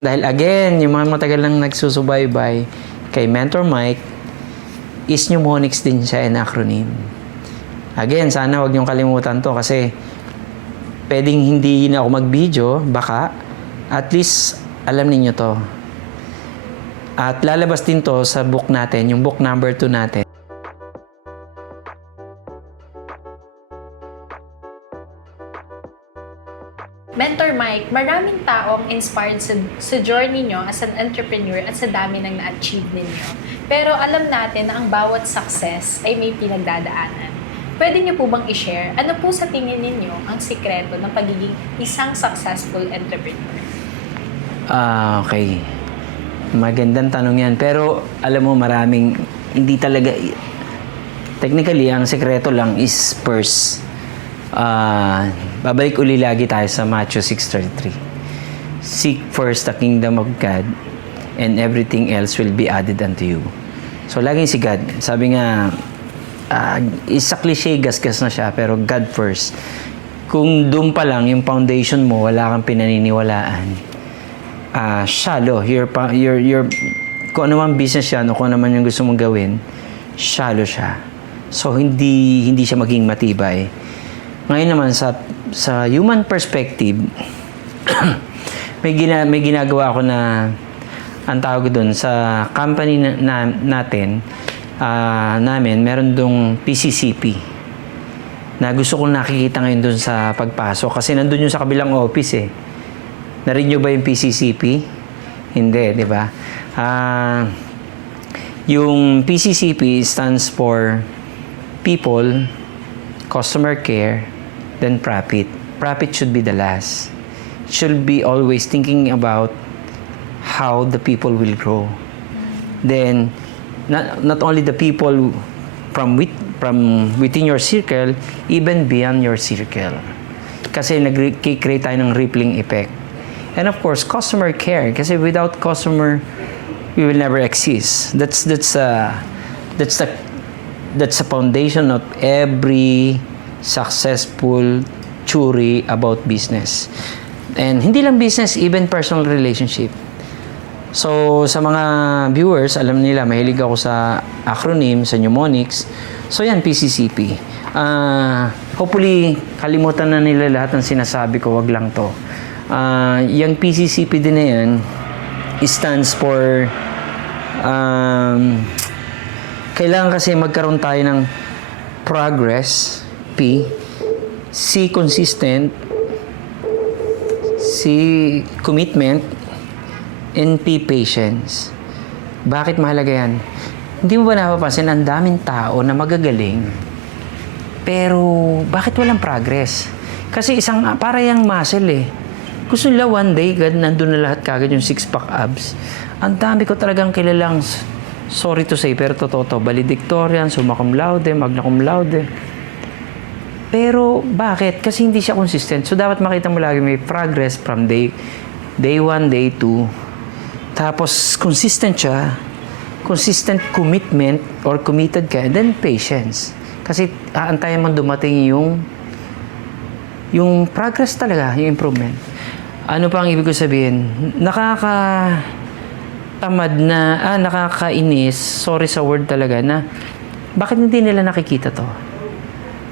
Dahil again, yung mga matagal nang nagsusubaybay kay Mentor Mike, is mnemonics din siya and acronym. Again, sana wag niyong kalimutan to kasi pwedeng hindi na ako mag-video, baka at least alam niyo to. At lalabas din to sa book natin, yung book number 2 natin. Mentor Mike, maraming taong inspired sa journey nyo as an entrepreneur at sa dami ng na-achieve ninyo. Pero alam natin na ang bawat success ay may pinagdadaanan. Pwede nyo po bang i-share ano po sa tingin ninyo ang sikreto ng pagiging isang successful entrepreneur? Okay. Magandang tanong yan. Pero alam mo maraming, hindi talaga, technically, ang sekreto lang is first. Babalik uli lagi tayo sa Matthew 6:33. Seek first the kingdom of God and everything else will be added unto you. So, laging si God. Sabi nga, isa cliche, gasgas na siya, pero God first. Kung doon pa lang, yung foundation mo, wala kang pinaniniwalaan, shallow. Kung ano man business yan, o kung ano man yung gusto mong gawin, shallow siya. So, hindi siya maging matibay. Ngayon naman, sa human perspective, may ginagawa ako na, ang tawag doon, sa company namin, meron dong PCCP na gusto kong nakikita ngayon doon sa pagpasok. Kasi nandun yung sa kabilang office eh. Narinig nyo ba yung PCCP? Hindi, di ba? Yung PCCP stands for People, Customer Care, then Profit. Profit should be the last. It should be always thinking about how the people will grow. Then, not only the people from within your circle, even beyond your circle. Kasi nag-create tayo ng rippling effect. And of course, customer care. Kasi without customer, we will never exist. That's the foundation of every successful theory about business. And hindi lang business, even personal relationship. So, sa mga viewers, alam nila, mahilig ako sa acronym, sa mnemonics. So, yan, PCCP. Hopefully, kalimutan na nila lahat ng sinasabi ko, wag lang to. Yung PCCP din na yan, stands for, kailangan kasi magkaroon tayo ng progress, P, C, consistent, C, commitment, and P, patience. Bakit mahalaga yan? Hindi mo ba napapansin, ang daming tao na magagaling, pero bakit walang progress? Kasi para yung muscle eh. Gusto nila one day, nandun na lahat kagad yung six-pack abs. Ang dami ko talagang kilalang, sorry to say, pero totoo to, valedictorian, summa cum laude, magna cum laude. Pero bakit? Kasi hindi siya consistent. So dapat makita mo lagi may progress from day 1, day 2. Tapos consistent siya. Consistent commitment or committed ka. And then patience. Kasi aantayin mo dumating yung progress talaga, yung improvement. Ano pa ang ibig ko sabihin? Nakakainis, sorry sa word talaga, na bakit hindi nila nakikita to?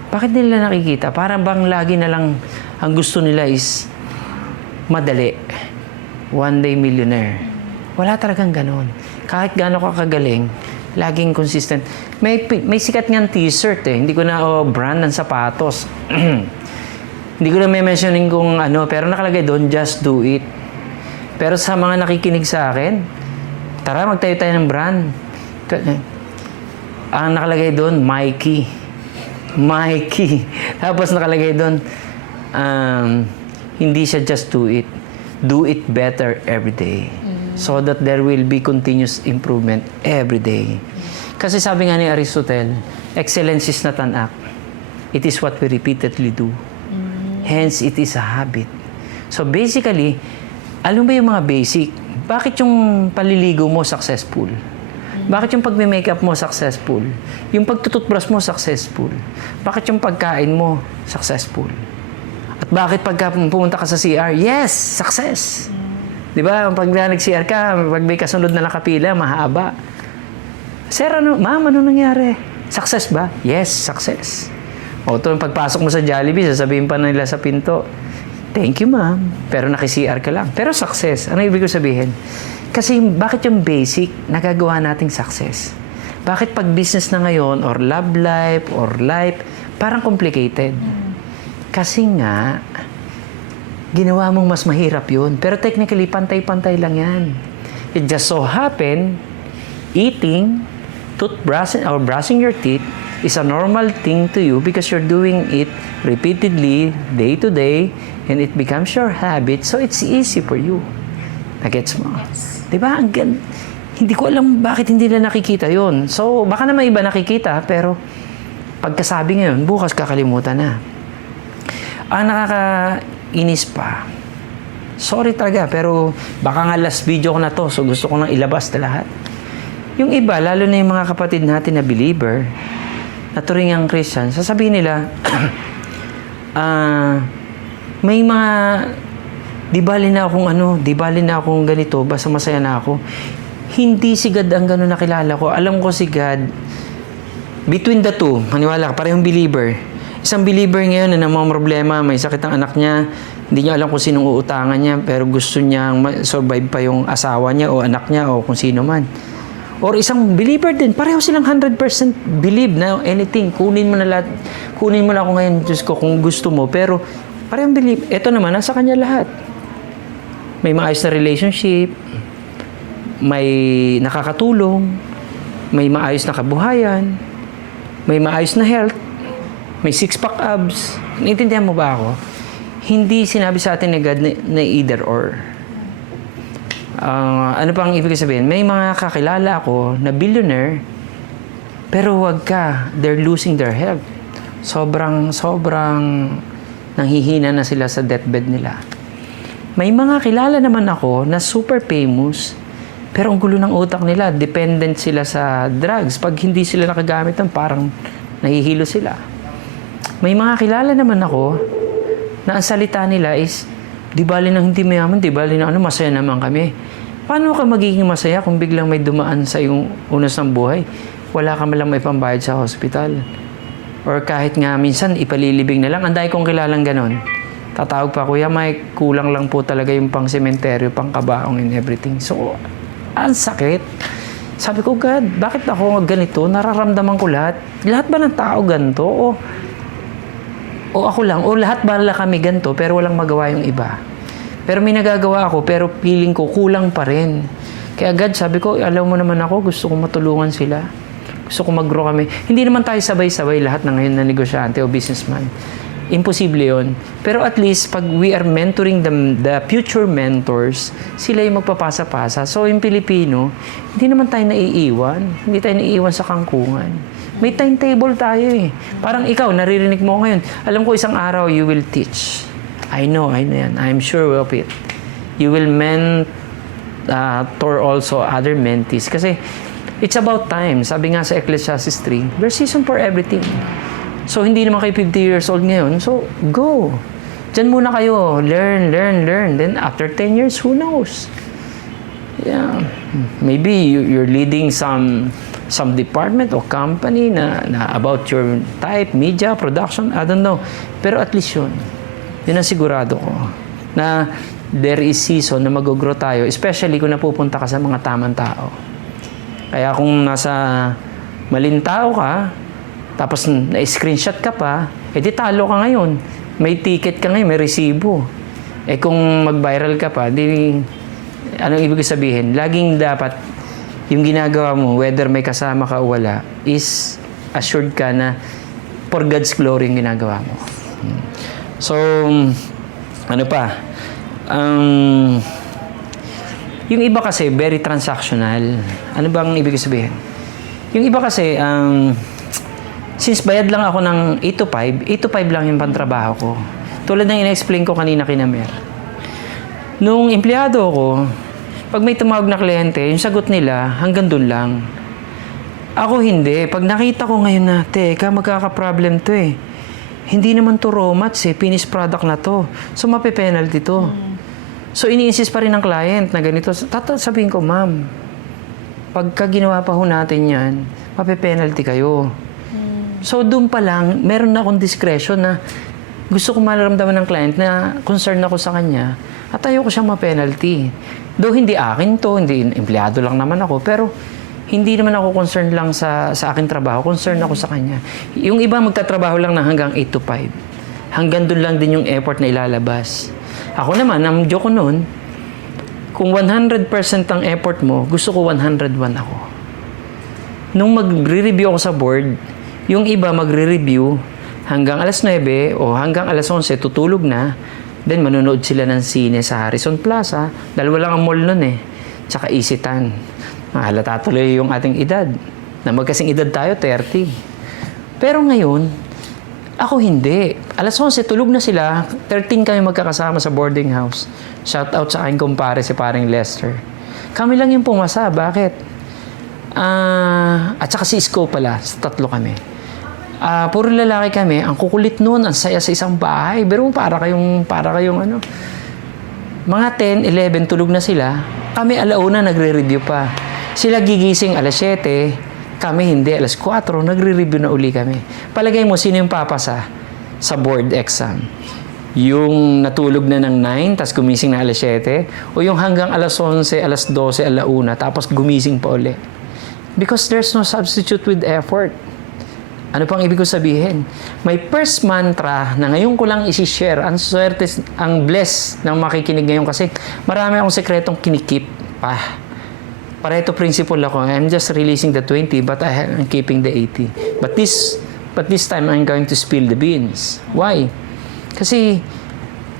Bakit nila nakikita? Parang bang lagi na lang ang gusto nila is madali. One day millionaire. Wala talagang ganon. Kahit gaano ka kagaling, laging consistent. May sikat niyang t-shirt eh. Hindi ko na brand ng sapatos. Hindi ko na may mentioning kung ano, pero nakalagay doon, just do it. Pero sa mga nakikinig sa akin, tara magtayo tayo ng brand. Ang nakalagay doon, Mikey. Tapos nakalagay doon, hindi siya just do it. Do it better every day. So that there will be continuous improvement every day. Kasi sabi nga ni Aristotle, excellence is not an act. It is what we repeatedly do. Hence, it is a habit. So basically, alam ba yung mga basic? Bakit yung paliligo mo successful? Bakit yung pagme-makeup mo successful? Yung pagtututbrush mo successful? Bakit yung pagkain mo successful? At bakit pagka pumunta ka sa CR? Yes, success. Di ba? Pag nag-CR ka, pag may kasunod na nakapila, mahaba. Sir, ma'am, ano nangyari? Success ba? Yes, success. O ito, pagpasok mo sa Jollibee, sasabihin pa nila sa pinto, thank you, ma'am. Pero naki-CR ka lang. Pero success. Ano ibig ko sabihin? Kasi bakit yung basic nagagawa nating success? Bakit pag business na ngayon, or love life, or life, parang complicated? Kasi nga, ginawa mong mas mahirap yun. Pero technically, pantay-pantay lang yan. It just so happen, eating, toothbrushing, or brushing your teeth is a normal thing to you because you're doing it repeatedly, day to day, and it becomes your habit, so it's easy for you. Nagets mo? Yes. Diba? Hindi ko alam bakit hindi nila nakikita yon. So, baka naman iba nakikita, pero pagkasabi ngayon, bukas kakalimutan na. Ang nakakainis pa, sorry talaga, pero baka nga last video ko na to, so gusto ko nang ilabas na lahat. Yung iba, lalo na yung mga kapatid natin na believer, na turingang Christian, sasabihin nila, may mga, di bali na akong ganito, basta masaya na ako. Hindi si God ang gano'n nakilala ko. Alam ko si God, between the two, maniwala ka, parehong believer. Isang believer ngayon na namang problema, may sakit ang anak niya, hindi niya alam kung sinong uutangan niya, pero gusto niyang survive pa yung asawa niya o anak niya o kung sino man. Or isang believer din, pareho silang 100% believe na anything. Kunin mo na ako ngayon, Diyos ko, kung gusto mo. Pero parehong believe. Ito naman, nasa kanya lahat. May maayos na relationship, may nakakatulong, may maayos na kabuhayan, may maayos na health, may six-pack abs. Naintindihan mo ba ako? Hindi sinabi sa atin ni God na either or. Ano pang ibig sabihin? May mga kakilala ako na billionaire, pero wag ka, they're losing their health. Sobrang nanghihina na sila sa deathbed nila. May mga kilala naman ako na super famous, pero ang gulo ng utak nila, dependent sila sa drugs. Pag hindi sila nakagamit, parang nahihilo sila. May mga kilala naman ako na ang salita nila is, di bali na hindi mayaman, di bali na masaya naman kami. Paano ka magiging masaya kung biglang may dumaan sa iyong unos ng buhay? Wala ka malang may pambayad sa hospital. Or kahit nga minsan, ipalilibing na lang. Anday kong kilalang ganon. Tatawag pa, Kuya Mike, kulang lang po talaga yung pang sementeryo, pang kabaong and everything. So, ang sakit. Sabi ko, God, bakit ako ganito? Nararamdaman ko lahat. Lahat ba ng tao ganito? O ako lang? O lahat ba kami ganito pero walang magawa yung iba? Pero may nagagawa ako pero feeling ko kulang pa rin. Kaya God, sabi ko, alam mo naman ako, gusto kong matulungan sila. Gusto kong mag-grow kami. Hindi naman tayo sabay-sabay lahat na ngayon na negosyante o businessman. Imposible yon. Pero at least, pag we are mentoring the future mentors, sila yung magpapasa-pasa. So, yung Pilipino, hindi naman tayo naiiwan. Hindi tayo naiiwan sa kangkungan. May timetable tayo eh. Parang ikaw, naririnig mo ngayon. Alam ko isang araw, you will teach. I know yan. I'm sure of it. You will mentor also other mentees. Kasi, it's about time. Sabi nga sa Ecclesiastes 3, there's season for everything. So, hindi naman kayo 50 years old ngayon. So, go. Diyan muna kayo. Learn. Then, after 10 years, who knows? Yeah. Maybe you're leading some department or company na about your type, media, production, I don't know. Pero at least yun. Yun ang sigurado ko. Na there is season na mag-grow tayo, especially kung napupunta ka sa mga tamang tao. Kaya kung nasa maling tao ka, tapos na-screenshot ka pa, edi talo ka ngayon. May ticket ka ngayon, may resibo. Kung mag-viral ka pa, anong ibig sabihin? Laging dapat yung ginagawa mo, whether may kasama ka o wala, is assured ka na for God's glory yung ginagawa mo. So, ano pa? Yung iba kasi, very transactional. Ano bang ibig sabihin? Yung iba kasi, since bayad lang ako ng 8 to 5 lang yung pantrabaho ko. Tulad ng in-explain ko kanina kina Mer. Nung empleyado ko, pag may tumawag na kliyente, yung sagot nila, hanggang dun lang. Ako hindi. Pag nakita ko ngayon na, teka, magkaka-problem to eh. Hindi naman to raw mats eh. Finished product na to. So, mape-penalty to. So, ini-insist pa rin ng client na ganito. Sabihin ko, ma'am, pagka ginawa pa ho natin yan, mape-penalty kayo. So, doon pa lang, meron na akong discretion na gusto ko malaramdaman ng client na concerned ako sa kanya at ayoko siyang ma-penalty. Though hindi akin to, hindi empleyado lang naman ako, pero hindi naman ako concerned lang sa aking trabaho, concerned ako sa kanya. Yung iba magtatrabaho lang na hanggang 8 to 5. Hanggang doon lang din yung effort na ilalabas. Ako naman, ang joke ko noon, kung 100% ang effort mo, gusto ko 101 ako. Nung magre-review ako sa board, yung iba magre-review hanggang alas 9 o hanggang alas 11, tutulog na. Then, manonood sila ng sine sa Harrison Plaza. Dalawa lang ang mall nun eh. Tsaka Isitan. Halata tuloy yung ating edad. Na magkasing edad tayo, 30. Pero ngayon, ako hindi. Alas 11, tulog na sila. 13 kami magkakasama sa boarding house. Shout out sa aking kumpare, si paring Lester. Kami lang yung pumasa. Bakit? At saka si Isko pala. Tatlo kami. Puro lalaki kami. Ang kukulit nun. Ang saya sa isang bahay. Pero para kayong ano. Mga 10, 11, tulog na sila. Kami alauna nagre-review pa. Sila gigising alas 7. Kami hindi. Alas 4, nagre-review na uli kami. Palagay mo, sino yung papasa sa board exam? Yung natulog na ng 9, tapos gumising na alas 7? O yung hanggang alas 11, alas 12, alauna, tapos gumising pa uli? Because there's no substitute with effort. Ano pang ibig ko sabihin? May first mantra na ngayon ko lang isi-share. Ang swerte, ang bless ng makikinig ngayon kasi marami akong sekretong kinikip pa. Pareto principle ako. I'm just releasing the 20 but I'm keeping the 80. But this time I'm going to spill the beans. Why? Kasi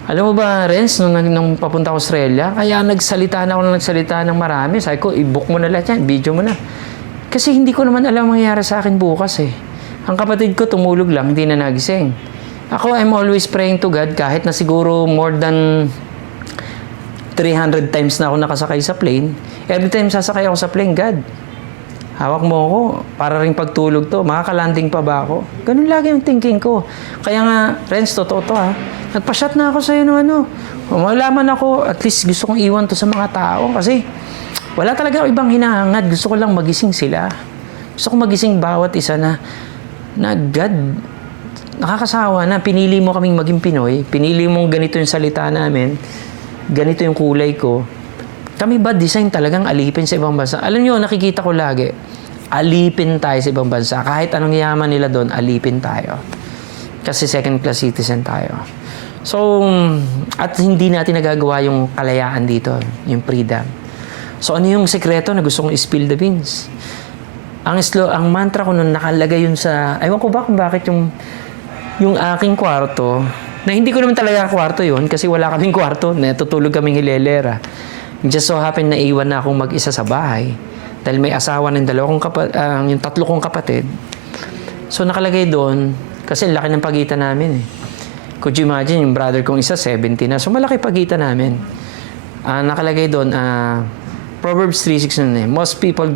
alam mo ba, Renz, nung papunta ako Australia, kaya nagsalita ng marami. Sabi ko, i-book mo na lahat yan, video mo na. Kasi hindi ko naman alam mangyayari sa akin bukas eh. Ang kapatid ko tumulog lang, hindi na nagising. Ako, I'm always praying to God kahit na siguro more than 300 times na ako nakasakay sa plane. Every time sasakay ako sa plane, God, hawak mo ako para rin pagtulog to. Makakalanding pa ba ako? Ganun lagi yung thinking ko. Kaya nga, Renz, totoo to ha. Nagpa-shot na ako sa'yo ng ano. Malaman ako, at least gusto kong iwan to sa mga tao. Kasi wala talaga ako ibang hinahangad. Gusto ko lang magising sila. Gusto ko magising bawat isa na God, nakakasawa na. Pinili mo kaming maging Pinoy. Pinili mong ganito yung salita namin. Ganito yung kulay ko. Kami ba design talagang alipin sa ibang bansa? Alam nyo, nakikita ko lagi, alipin tayo sa ibang bansa. Kahit anong yaman nila doon, alipin tayo. Kasi second class citizen tayo. So, at hindi natin nagagawa yung kalayaan dito, yung freedom. So, ano yung sekreto na gusto kong spill the beans? Ang mantra ko nun nakalagay yun sa, aywan ko ba kung bakit yung aking kwarto, na hindi ko naman talaga kwarto yun kasi wala kaming kwarto, natutulog kaming hilelera. Just so happen na iwan na akong mag-isa sa bahay dahil may asawa ng yung tatlo kong kapatid. So nakalagay doon, kasi laki ng pagitan namin eh. Could you imagine, yung brother kong isa, 70 na. So malaki pagitan namin. Nakalagay doon, Proverbs 3:6 na eh. Most people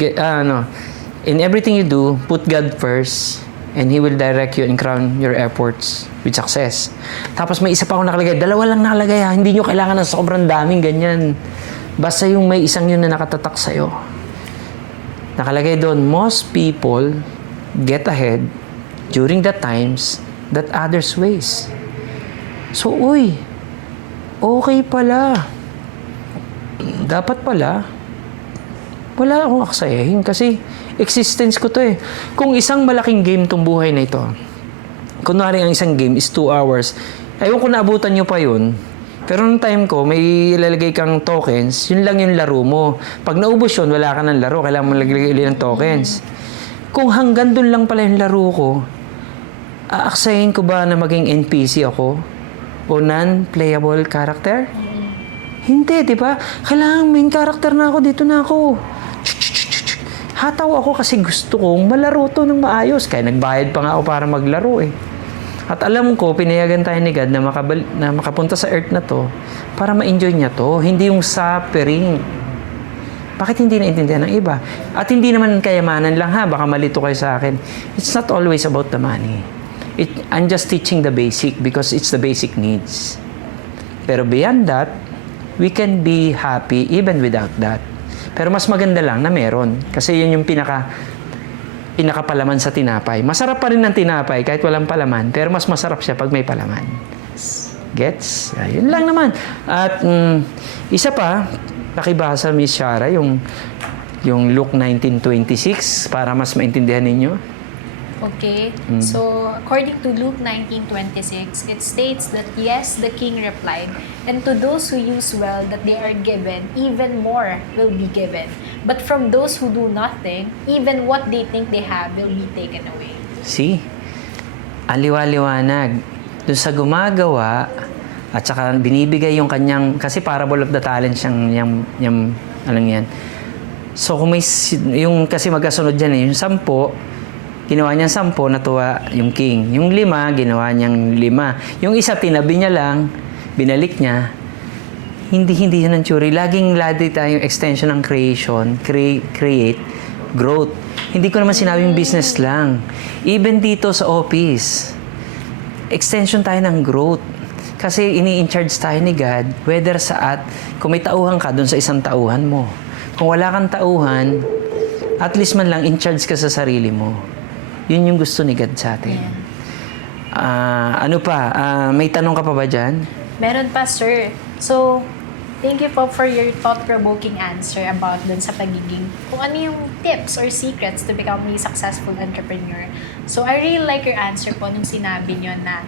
in everything you do, put God first and He will direct you and crown your efforts with success. Tapos may isa pa akong nakalagay. Dalawa lang nakalagay ha. Hindi nyo kailangan ng sobrang daming ganyan. Basta yung may isang yun na nakatatak sa'yo. Nakalagay doon, most people get ahead during the times that others waste. So, okay pala. Dapat pala, wala akong aksayahin kasi existence ko to eh. Kung isang malaking game tong buhay na ito, kunwari ang isang game is 2 hours, ayaw ko naabutan nyo pa yun. Pero nung time ko, may ilalagay kang tokens, yun lang yung laro mo. Pag naubos yun, wala ka ng laro, kailangan mo lagay ng tokens. Kung hanggang dun lang pala yung laro ko, aaksayin ko ba na maging NPC ako? O non-playable character? Hindi, di ba? Kailangan main character na ako, dito na ako. Hataw ako kasi gusto kong malaro to ng maayos. Kaya nagbayad pa nga ako para maglaro eh. At alam ko, pinayagan tayo ni God na makapunta sa earth na to para ma-enjoy niya to. Hindi yung suffering. Bakit hindi naintindihan ng iba? At hindi naman kayamanan lang ha, baka malito kayo sa akin. It's not always about the money. I'm just teaching the basic because it's the basic needs. Pero beyond that, we can be happy even without that. Pero mas maganda lang na meron. Kasi yun yung pinakapalaman sa tinapay. Masarap pa rin ng tinapay kahit walang palaman, pero mas masarap siya pag may palaman. Gets? Yun lang naman. At isa pa, pakibasa Miss Shara, yung Luke 19:26 para mas maintindihan ninyo. Okay. So, according to Luke 19:26, it states that, yes, the king replied, and to those who use well that they are given, even more will be given. But from those who do nothing, even what they think they have will be taken away. See? Aliwa-liwanag. Doon sa gumagawa, at saka binibigay yung kanyang, kasi parable of the talents yung anong yan. So, kung may, yung kasi magkasunod dyan yung 10, ginawa niyang 10, natuwa yung king. Yung 5, ginawa niyang 5. Yung isa, tinabi niya lang, binalik niya. Hindi yun ang theory. Laging tayong extension ng creation, create, growth. Hindi ko naman sinabing business lang. Even dito sa office, extension tayo ng growth. Kasi ini-in-charge tayo ni God, whether kung may tauhan ka dun sa isang tauhan mo. Kung wala kang tauhan, at least man lang in-charge ka sa sarili mo. Yun yung gusto ni God sa atin. Ano pa? May tanong ka pa ba dyan? Meron pa, sir. So, thank you po for your thought-provoking answer about dun sa pagiging, kung ano yung tips or secrets to become a successful entrepreneur. So, I really like your answer po nung sinabi nyo na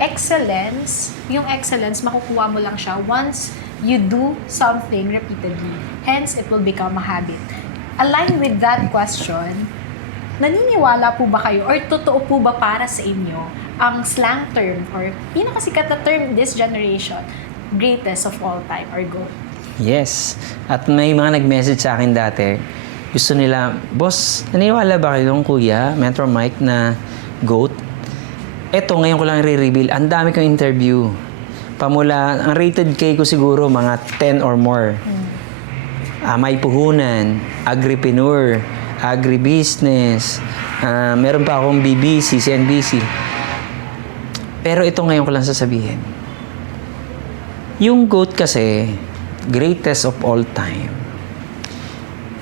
excellence, yung excellence, makukuha mo lang siya once you do something repeatedly. Hence, it will become a habit. Align with that question, naniniwala po ba kayo or totoo po ba para sa inyo ang slang term or pinakasikat na term this generation, greatest of all time or GOAT? Yes. At may mga nag-message sa akin dati, gusto nila, boss, naniniwala ba kayo kuya, Mentor Mike, na GOAT? Eto, ngayon ko lang re-reveal. Ang dami kong interview. Pamula, ang rated K ko siguro, mga 10 or more. May puhunan, agripreneur, agribusiness, meron pa akong BBC, CNBC. Pero ito ngayon ko lang sasabihin. Yung GOAT kasi, greatest of all time,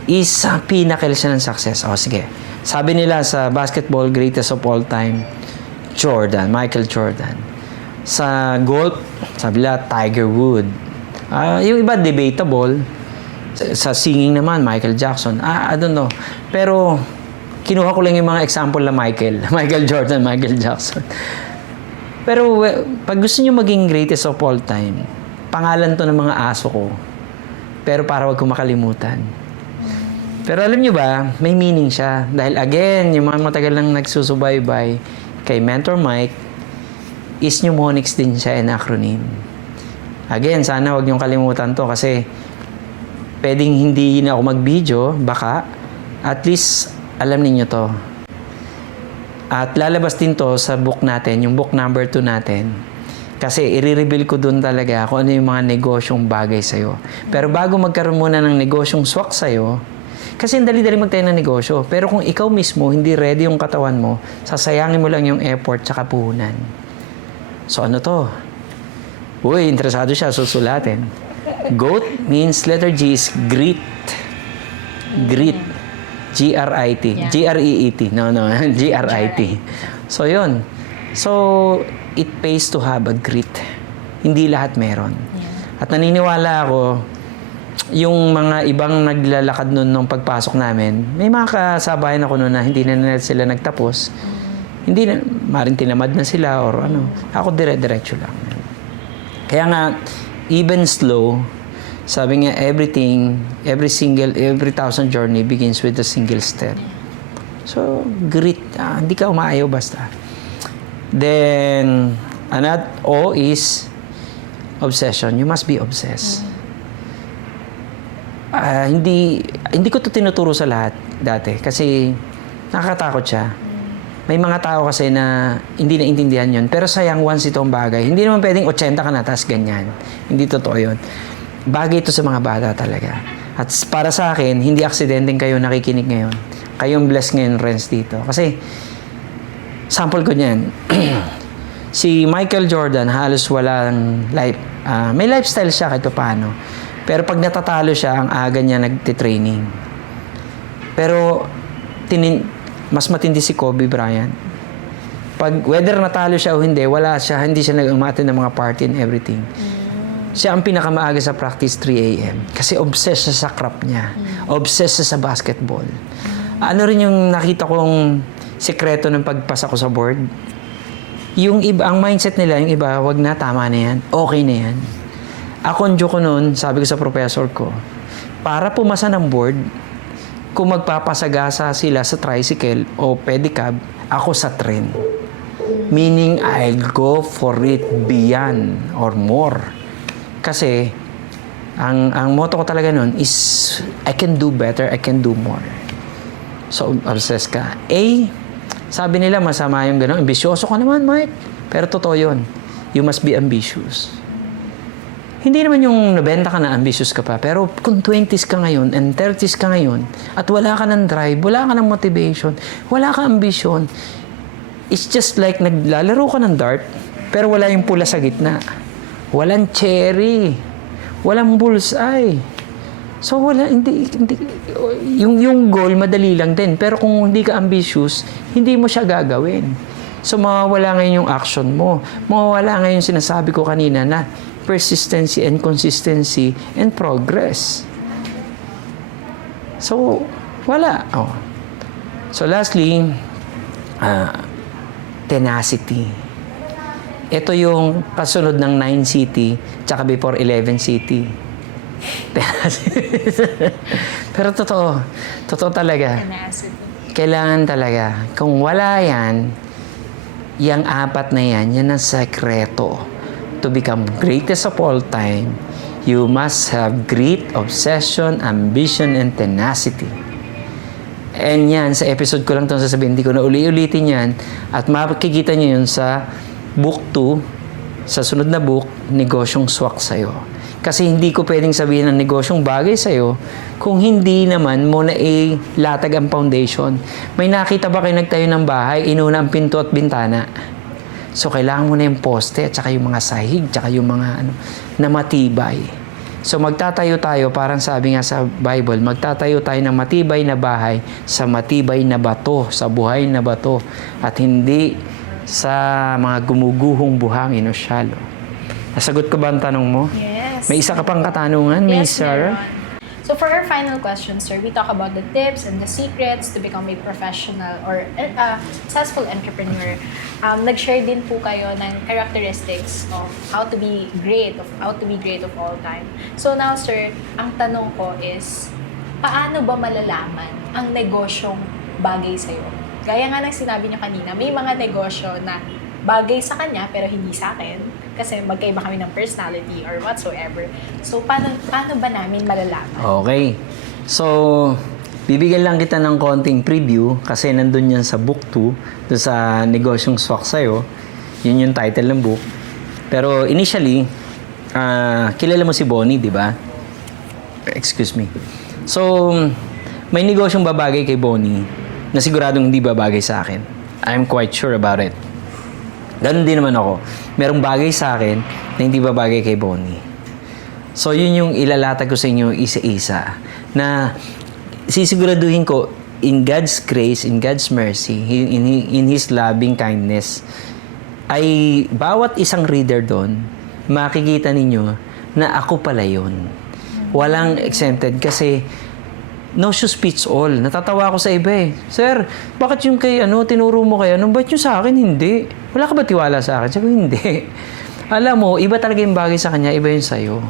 is pinnacle siya ng success. Sige. Sabi nila sa basketball, greatest of all time, Michael Jordan. Sa golf, sabi nila, Tiger Woods. Yung iba, debatable. Sa singing naman, Michael Jackson. I don't know. Pero, kinuha ko lang yung mga example na Michael Jordan, Michael Jackson. Pero, pag gusto nyo maging greatest of all time, pangalan to ng mga aso ko. Pero para wag ko makalimutan. Pero alam nyo ba, may meaning siya. Dahil again, yung mga matagal nang nagsusubaybay kay Mentor Mike, is mnemonics din siya, an acronym. Again, sana wag nyo kalimutan to kasi pwedeng hindi na ako mag-video, baka, at least, alam niyo to. At lalabas din to sa book natin, yung book number 2 natin. Kasi i-reveal ko dun talaga kung ano yung mga negosyong bagay sa'yo. Pero bago magkaroon muna ng negosyong swak sa'yo, kasi dali-dali magtayo ng negosyo. Pero kung ikaw mismo, hindi ready yung katawan mo, sasayangin mo lang yung effort tsaka puhunan. So ano to? Uy, interesado siya, susulatin. GOAT means letter G is grit. Grit. G-R-I-T. Yeah. G-R-E-E-T. No. G-R-I-T. So, yun. So, it pays to have a grit. Hindi lahat meron. Yeah. At naniniwala ako, yung mga ibang naglalakad nun nung pagpasok namin, may mga kasabayan ako nun na hindi na sila nagtapos. Hindi na, maring tinamad na sila or ano. Ako dire-diretso lang. Kaya nga, even slow, sabi nga, every 1,000 journey begins with a single step. So, grit. Hindi ka umaayaw basta. Then, another O is obsession. You must be obsessed. Hindi ko to tinuturo sa lahat dati kasi nakakatakot siya. May mga tao kasi na hindi naintindihan yun. Pero sayang once itong bagay. Hindi naman pwedeng 80 ka na, tas ganyan. Hindi totoo yun. Bagay ito sa mga bata talaga. At para sa akin, hindi aksidenteng kayo nakikinig ngayon. Kayong blessed ngayon, friends, dito. Kasi, sample ko niyan. Si Michael Jordan, halos walang may lifestyle siya kahit paano. Pero pag natatalo siya, ang aga niya nagtitraining. Pero mas matindi si Kobe Bryant. Pag whether natalo siya o hindi, hindi siya nag-umatin ng mga party and everything. Siya ang pinakamaaga sa practice 3 a.m. Kasi obsessed siya sa craft niya. Obsessed siya sa basketball. Ano rin yung nakita kong sekreto ng pagpasa ko sa board? Yung iba, ang mindset nila, yung iba, wag na, tama na yan. Okay na yan. Ako, ang joke ko noon, sabi ko sa professor ko, para pumasa ng board, kung magpapasagasa sila sa tricycle o pedicab, ako sa train. Meaning, I'll go for it beyond or more. Kasi, ang motto ko talaga nun is, I can do better, I can do more. So, obsessed ka. Sabi nila, masama yung gano'n. Ambisyoso ka naman, Mike. Pero totoo yun. You must be ambitious. Hindi naman yung nabenta ka na ambitious ka pa. Pero kung 20s ka ngayon and 30s ka ngayon at wala ka ng drive, wala ka ng motivation, wala ka ambisyon, it's just like naglalaro ka ng dart pero wala yung pula sa gitna. Walang cherry. Walang bullseye. So hindi yung goal madali lang din. Pero kung hindi ka ambitious, hindi mo siya gagawin. So mawawala ngayon yung action mo. Mawawala ngayon yung sinasabi ko kanina na persistency and consistency and progress. So wala. So lastly, tenacity. Ito yung kasunod ng 9 city tsaka before 11 city. Pero totoo talaga. Tenacity. Kailangan talaga. Kung wala yan, yung 4 na yan ang sekreto. To become greatest of all time, you must have great obsession, ambition, and tenacity. And yan, sa episode ko lang itong sasabihin, hindi ko na uli-ulitin yan. At makikita nyo yun sa book 2, sa sunod na book, Negosyong Swak Sa'yo. Kasi hindi ko pwedeng sabihin ng negosyong bagay sa'yo kung hindi naman mo na latag ang foundation. May nakita ba kayo nagtayo ng bahay, inuna ang pinto at bintana? So, kailangan mo na yung poste at saka yung mga sahig, tsaka yung mga na matibay. So, magtatayo tayo, parang sabi nga sa Bible, magtatayo tayo ng matibay na bahay sa matibay na bato, sa buhay na bato, at hindi sa mga gumuguhong buhangin o shallow. Nasagot ko ba ang tanong mo? Yes. May isa ka pang katanungan, Miss Sarah? Meron. So for our final question, sir, we talk about the tips and the secrets to become a professional or successful entrepreneur. Nag-share din po kayo ng characteristics of how to be great of all time. So now, sir, ang tanong ko is, paano ba malalaman ang negosyong bagay sa'yo? Gaya nga ng sinabi niyo kanina, may mga negosyo na bagay sa kanya pero hindi sa akin kasi magkaiba kami ng personality or whatsoever. So, paano ba namin malalaman? Okay. So, bibigyan lang kita ng konting preview kasi nandun yan sa book 2, doon sa Negosyong Swak Sa'yo. Yun yung title ng book. Pero initially, kilala mo si Bonnie, di ba? Excuse me. So, may negosyong babagay kay Bonnie na siguradong hindi babagay sa akin. I'm quite sure about it. Ganun din naman ako. Merong bagay sa akin na hindi babagay kay Bonnie. So, yun yung ilalatag ko sa inyo isa-isa. Na sisiguraduhin ko, in God's grace, in God's mercy, in His loving kindness, ay bawat isang reader doon, makikita ninyo na ako pala yun. Walang exempted kasi no shoes fits all. Natatawa ako sa iba eh. Sir, bakit yung kay tinuro mo kayo? Ba't yung sa akin hindi? Wala ka ba tiwala sa akin? Sabi ko, hindi. Alam mo, iba talaga yung bagay sa kanya, iba yung sa'yo.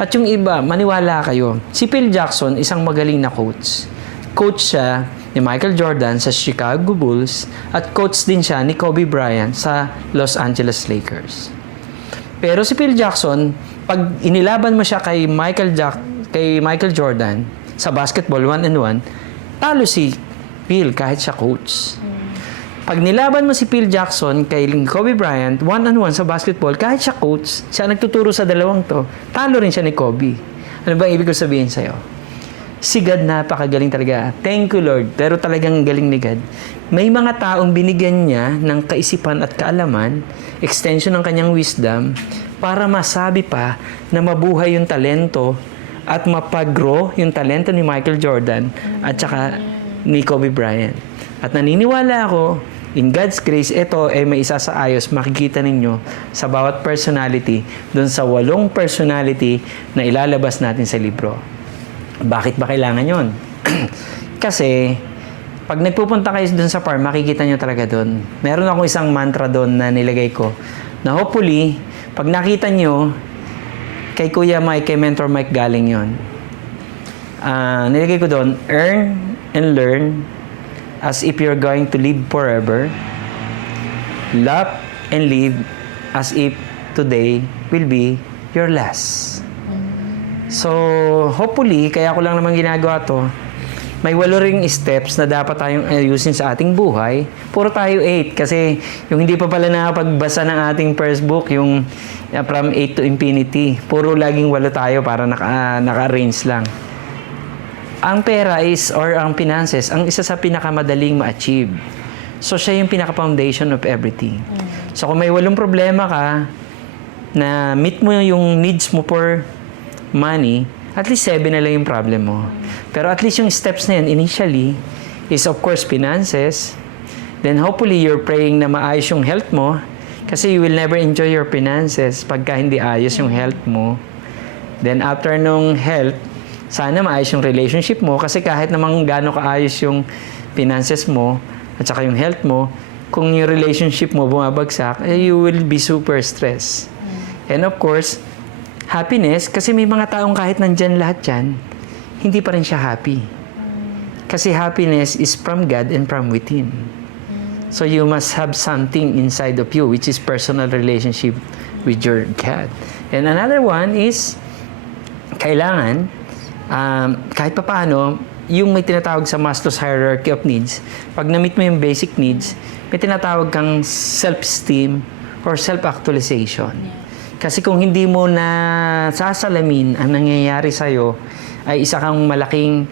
At yung iba, maniwala kayo. Si Phil Jackson, isang magaling na coach. Coach siya ni Michael Jordan sa Chicago Bulls at coach din siya ni Kobe Bryant sa Los Angeles Lakers. Pero si Phil Jackson, pag inilaban mo siya kay Michael Jordan sa basketball 1-on-1, talo si Phil kahit siya coach. Pag nilaban mo si Phil Jackson kay Kobe Bryant 1-on-1 sa basketball, kahit siya coach, siya nagtuturo sa dalawang to, talo rin siya ni Kobe. Ano ba ibig ko sabihin sa'yo? Si God napakagaling talaga. Thank you, Lord. Pero talagang galing ni God. May mga taong binigyan niya ng kaisipan at kaalaman extension ng kanyang wisdom para masabi pa na mabuhay yung talento at mapag-grow yung talento ni Michael Jordan at saka ni Kobe Bryant. At naniniwala ako, in God's grace, ito ay may isa sa ayos makikita ninyo sa bawat personality dun sa 8 personality na ilalabas natin sa libro. Bakit ba kailangan yon? Kasi, pag nagpupunta kayo dun sa farm, makikita nyo talaga dun. Meron akong isang mantra dun na nilagay ko na hopefully, pag nakita nyo, kay Kuya Mike, kay Mentor Mike galing yon. Nilagay ko dun, earn and learn as if you're going to live forever. Love and live as if today will be your last. So, hopefully, kaya ko lang naman ginagawa to, may 8 ring steps na dapat tayong ayusin sa ating buhay. Puro tayo 8 kasi yung hindi pa pala nakapagbasa ng ating first book, yung from 8 to infinity. Puro laging 8 tayo para naka-arrange lang. Ang pera is, or ang finances, ang isa sa pinakamadaling ma-achieve. So, siya yung pinaka-foundation of everything. So, kung may 8 problema ka, na meet mo yung needs mo for money, at least 7 na lang yung problem mo. Pero at least yung steps na yan, initially, is of course, finances. Then, hopefully, you're praying na maayos yung health mo, kasi you will never enjoy your finances pagka hindi ayos yung health mo. Then, after nung health, sana maayos yung relationship mo kasi kahit namang gaano kaayos yung finances mo at saka yung health mo, kung yung relationship mo bumabagsak, you will be super stressed. And of course, happiness, kasi may mga taong kahit nandyan lahat yan, hindi pa rin siya happy. Kasi happiness is from God and from within. So you must have something inside of you, which is personal relationship with your God. And another one is, kailangan, kahit pa paano, yung may tinatawag sa Maslow's hierarchy of needs, pag na-meet mo yung basic needs, may tinatawag kang self-esteem or self-actualization. Kasi kung hindi mo na sasalamin ang nangyayari sa'yo, ay isa kang malaking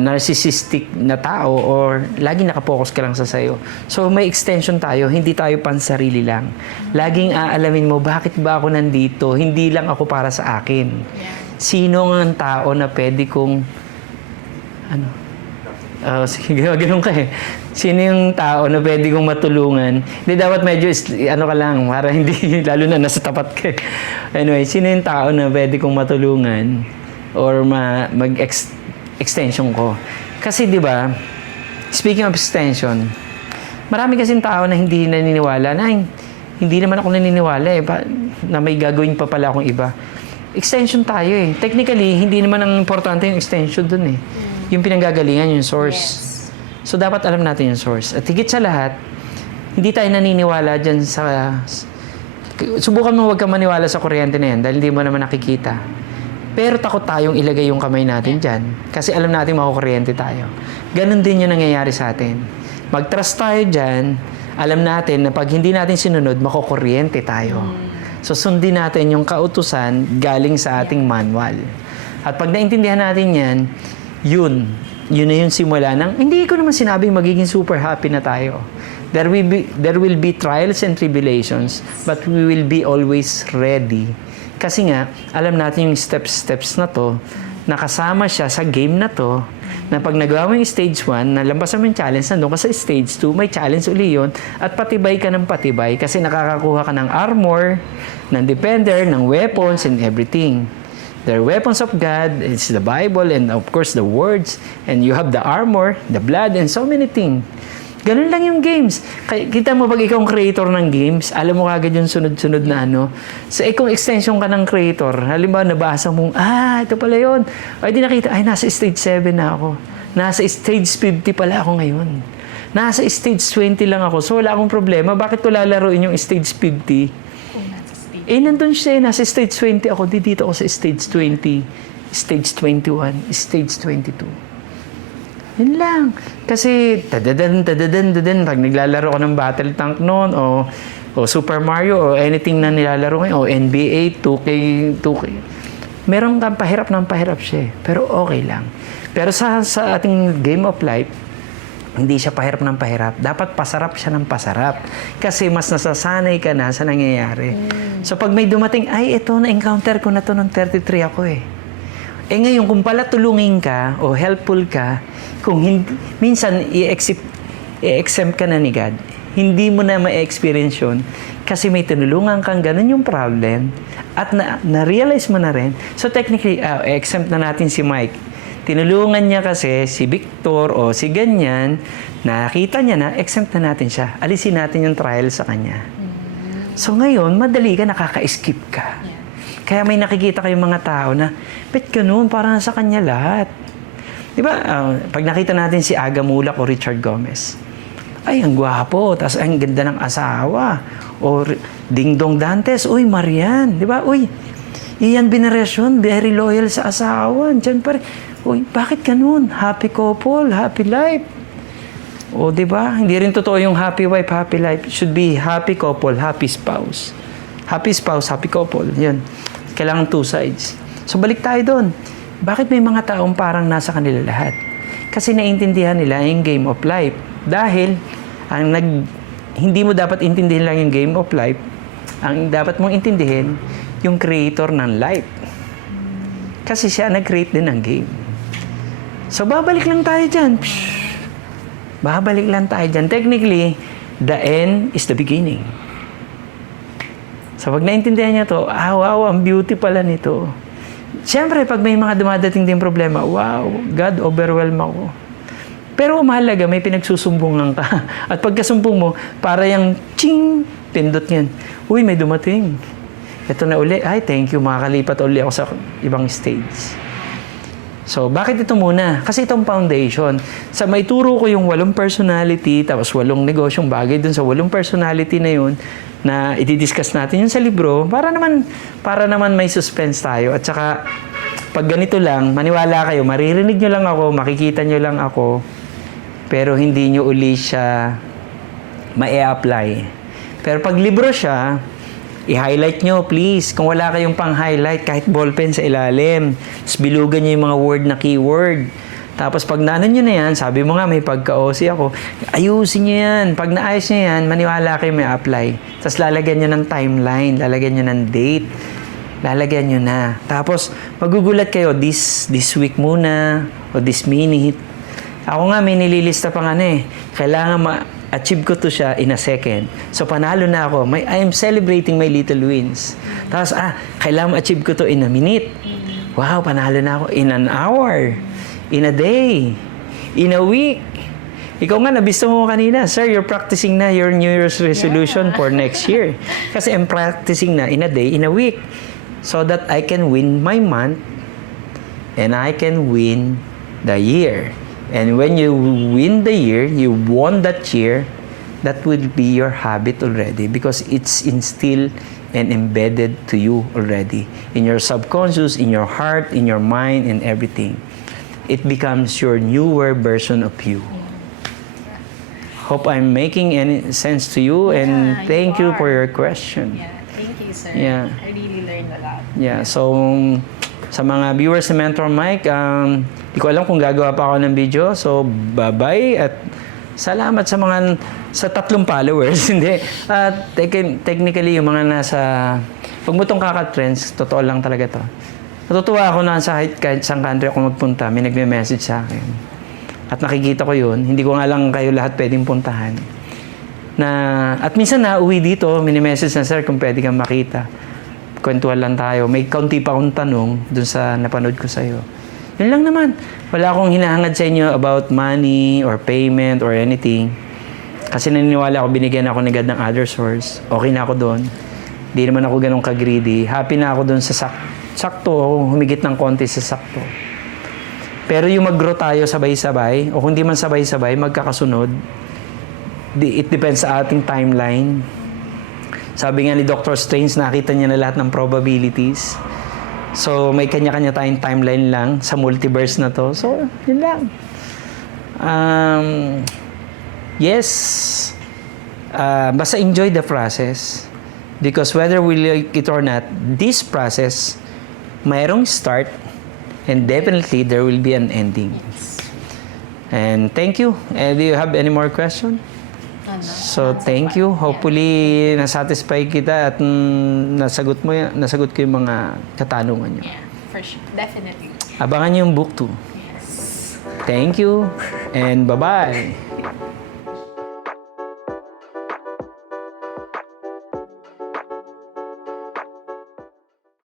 narcissistic na tao or lagi nakapokus ka lang sa sayo. So may extension tayo, hindi tayo pansarili lang. Laging aalamin mo, bakit ba ako nandito? Hindi lang ako para sa akin. Sino ang tao na pwede kong sige, ganun ka eh. Sino yung tao na pwede kong matulungan? Hindi dapat medyo ka lang, para hindi, lalo na nasa tapat ka. Anyway, sino yung tao na pwede kong matulungan or mag-extension ko? Kasi di ba, speaking of extension, marami kasing tao na hindi naniniwala na hindi naman ako naniniwala na may gagawin pa pala akong iba. Extension tayo eh. Technically, hindi naman ang importante yung extension dun eh. Yung pinanggagalingan, yung source. Yes. So, dapat alam natin yung source. At higit sa lahat, hindi tayo naniniwala dyan sa... Subukan mo huwag kang maniwala sa kuryente na yan dahil hindi mo naman nakikita. Pero takot tayong ilagay yung kamay natin dyan kasi alam natin makukuryente tayo. Ganon din yung nangyayari sa atin. Mag-trust tayo dyan, alam natin na pag hindi natin sinunod, makukuryente tayo. So, sundin natin yung kautusan galing sa ating manual. At pag naintindihan natin yan, yun na yung simula ng, hindi ko naman sinabing magiging super happy na tayo. There will be trials and tribulations, but we will be always ready. Kasi nga, alam natin yung steps na to, nakasama siya sa game na to, na pag nagawa mo yung stage 1, nalampasan mo yung challenge, nandun ka sa stage 2, may challenge uli yun, at patibay ka ng patibay kasi nakakakuha ka ng armor, ng defender, ng weapons, and everything. The weapons of God, it's the Bible, and of course the words, and you have the armor, the blood, and so many things. Ganun lang yung games. Kita mo pag ikaw ang creator ng games, alam mo kagad yung sunod-sunod na ano. So, kung extension ka ng creator, halimbawa nabasa mo, ito pala yun. Ay, di nakita, nasa stage 7 na ako. Nasa stage 50 pala ako ngayon. Nasa stage 20 lang ako. So, wala akong problema. Bakit ko lalaroin yung stage 50? Nandun siya, nasa stage 20 ako. Dito ako sa stage 20, stage 21, stage 22. Yun lang. Kasi, tadadan, pag naglalaro ko ng Battle Tank noon, o Super Mario, o anything na nilalaro ngayon, o NBA, 2K, meron kang pahirap ng pahirap siya. Pero okay lang. Pero sa ating game of life, Hindi siya pahirap ng pahirap. Dapat pasarap siya ng pasarap. Kasi mas nasasanay ka na sa nangyayari. So pag may dumating, ay ito, na-encounter ko na to nung 33 ako eh. Eh ngayon, kung pala tulungin ka o helpful ka, kung hindi, minsan i-exempt ka na ni God, hindi mo na ma-experience yun kasi may tinulungan kang ganun yung problem at na-realize mo na rin. So technically, exempt na natin si Mike. Tinulungan niya kasi si Victor o si ganyan, nakita niya na, exempt na natin siya. Alisin natin yung trial sa kanya. So ngayon, madali ka, nakaka-skip ka. Kaya may nakikita kayong mga tao na, bet ganun, parang nasa kanya lahat. Di ba, pag nakita natin si Aga Mulak o Richard Gomez, ay, ang gwapo, tapos ang ganda ng asawa. O Ding Dong Dantes, uy, Marian, di ba? Uy, Ian Veneracion, very loyal sa asawa. Diyan pa rin. Uy, bakit ganun? Happy couple, happy life. O, di ba? Hindi rin totoo yung happy wife, happy life. It should be happy couple, happy spouse. Happy spouse, happy couple. Yan. Kailangan two sides. So, balik tayo doon. Bakit may mga taong parang nasa kanila lahat? Kasi naiintindihan nila yung game of life. Dahil, hindi mo dapat intindihin lang yung game of life. Ang dapat mong intindihin, yung creator ng life. Kasi siya nag-create din ng game. So, babalik lang tayo dyan. Babalik lang tayo dyan. Technically, the end is the beginning. So, pag naintindihan niya to, wow, ang beauty pala nito. Siyempre, pag may mga dumadating din problema, wow, God, overwhelm ako. Pero mahalaga, may pinagsusumbungan ka. At pagkasumbong mo, para yung ching, pindot yan. Uy, may dumating. Ito na uli. Ay, thank you. Makakalipat uli ako sa ibang stage. So, bakit ito muna? Kasi itong foundation. Sa maituro ko yung 8 personality, tapos 8 negosyong bagay dun sa 8 personality na yun, na i-discuss natin yun sa libro, para naman may suspense tayo. At saka, pag ganito lang, maniwala kayo, maririnig nyo lang ako, makikita nyo lang ako, pero hindi nyo uli siya ma-apply. Pero pag libro siya, i-highlight nyo, please. Kung wala kayong pang-highlight, kahit ballpen sa ilalim. Tapos bilugan nyo yung mga word na keyword. Tapos pag nanan nyo na yan, sabi mo nga, may pagka-OC ako, ayusin nyo yan. Pag naayos nyo yan, maniwala kayo may apply. Tapos lalagyan nyo ng timeline, lalagyan nyo ng date, lalagyan nyo na. Tapos magugulat kayo, this week muna, o this minute. Ako nga, may nililista pa nga kailangan achieve ko to siya in a second. So, panalo na ako. I am celebrating my little wins. Tapos, kailangan ma-achieve ko to in a minute. Wow, panalo na ako in an hour. In a day. In a week. Ikaw nga, nabisto mo kanina, sir, you're practicing na your New Year's resolution for next year. Kasi I'm practicing na in a day, in a week. So that I can win my month and I can win the year. And when you win the year, you won that year, that will be your habit already because it's instilled and embedded to you already. In your subconscious, in your heart, in your mind, and everything. It becomes your newer version of you. Hope I'm making any sense to you and thank you for your question. Yeah, thank you, sir. Yeah. I really learned a lot. Yeah, so sa mga viewers sa Mentor Mike, di ko alam kung gagawa pa ako ng video. So, bye-bye at salamat sa 3 followers. Hindi. Technically, yung mga nasa, pag mo itong kaka-trends, totoo lang talaga to. Natutuwa ako na kahit saan country ako magpunta, may nagme-message sa akin. At nakikita ko yun. Hindi ko nga lang kayo lahat pwedeng puntahan. At minsan uwi dito, mini-message na, sir, kung pwede kang makita. Kwentuhan lang tayo. May kaunti pa akong tanong dun sa napanood ko sa'yo. Yun lang naman. Wala akong hinahangad sa inyo about money or payment or anything. Kasi naniniwala ako, binigyan ako ni God ng other source. Okay na ako doon. Hindi naman ako ganun ka-greedy. Happy na ako doon sa sakto. Humigit ng konti sa sakto. Pero yung mag-grow tayo sabay-sabay, o kung di man sabay-sabay, magkakasunod, it depends sa ating timeline. Sabi nga ni Dr. Strange, nakita niya na lahat ng probabilities. So, may kanya-kanya tayong timeline lang sa multiverse na to. So, yun lang. Yes. Basta enjoy the process. Because whether we like it or not, this process, mayroong start and definitely there will be an ending. And thank you. Do you have any more question? Ano? So, thank you. Hopefully, nasatisfy kita at nasagot ko yung mga katanungan nyo. Yeah, for sure. Definitely. Abangan nyo yung book 2. Yes. Thank you and bye-bye.